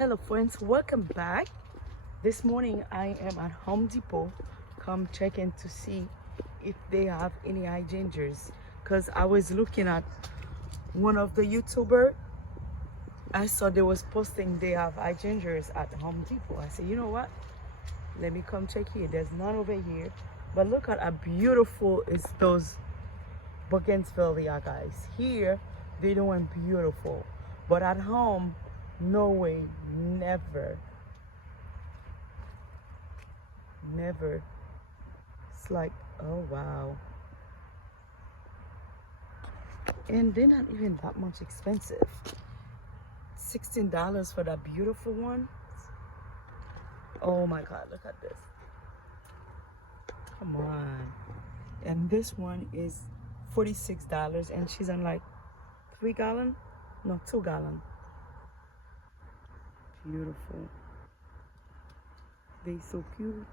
Hello friends, welcome back. This morning I am at Home Depot, come checking to see if they have any hydrangeas, because I was looking at one of the YouTuber. I saw they was posting they have hydrangeas at Home Depot. I said, you know what, let me come check here. There's none over here, but look at how beautiful is those bougainvillea, guys. Here they doing beautiful, but at home, no way, never. It's like, oh wow. And they're not even that much expensive. $16 for that beautiful one. Oh my god, look at this. Come on. And this one is $46, and she's on like 3 gallon, no, 2 gallon. Beautiful. They so cute.